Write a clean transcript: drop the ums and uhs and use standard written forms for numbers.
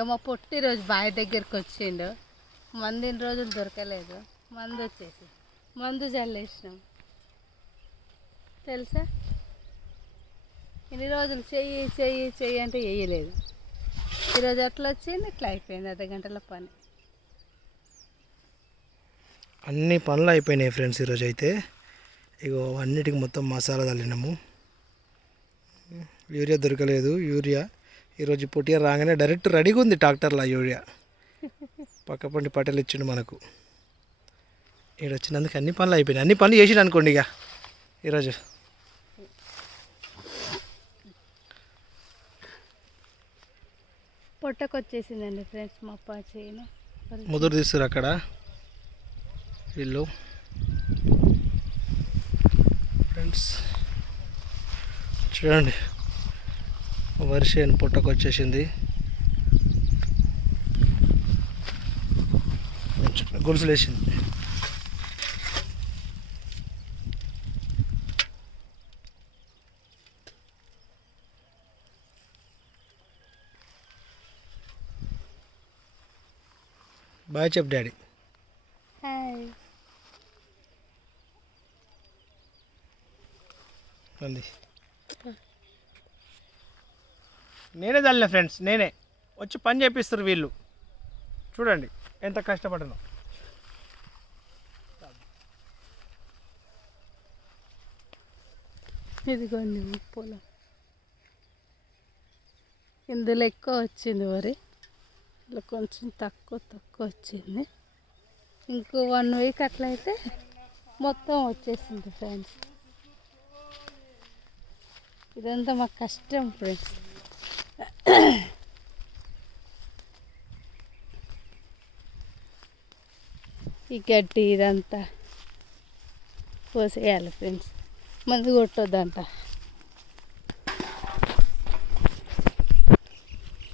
ఏమో పొట్టి రోజు బావి దగ్గరికి వచ్చిండు. మందిని రోజులు దొరకలేదు. మందు వచ్చేసి మందు చల్లేసినాం తెలుసా. ఇన్ని రోజులు చెయ్యి చెయ్యి చెయ్యి అంటే వేయలేదు. ఈరోజు అట్లా వచ్చింది, ఇట్లా అయిపోయింది. అర్ధగంటల పని. అన్ని పనులు అయిపోయినాయి ఫ్రెండ్స్. ఈరోజు అయితే ఇగో అన్నిటికి మొత్తం మసాలా చల్లినాము. యూరియా దొరకలేదు. యూరియా ఈరోజు పొట్టిగా రాగానే డైరెక్ట్ రెడీగా ఉంది ట్రాక్టర్లో యూరియా. పక్కపండి పట్టెలు ఇచ్చిండు మనకు. ఇక్కడ వచ్చినందుకు అన్ని పనులు అయిపోయినాయి. అన్ని పనులు చేసిండు అనుకోండి ఇక ఈరోజు. పొట్టకొచ్చేసిందండి ఫ్రెండ్స్ మా చేను. ముదురు తీస్తారు అక్కడ వీళ్ళు ఫ్రెండ్స్. చూడండి వర్షం పొట్టకొచ్చేసింది. గొలుసులు వేసింది. బాయ్ చెప్ డాడీ. హాయ్. అంది నేనే చల్లిన ఫ్రెండ్స్. నేనే వచ్చి పని చేపిస్తారు వీళ్ళు. చూడండి ఎంత కష్టపడను. ఇదిగోండి పొలం. ఇందులో ఎక్కువ వచ్చింది వరి, ఇలా కొంచెం తక్కువ వచ్చింది. ఇంకో 1 వీక్ అట్లయితే మొత్తం వచ్చేసింది ఫ్రెండ్స్. ఇదంతా మాకు కష్టం ఫ్రెండ్స్. ఈ గడ్డి ఇదంతా కోసేయాలి ఫ్రెండ్స్. మందు కొట్టొద్దంట.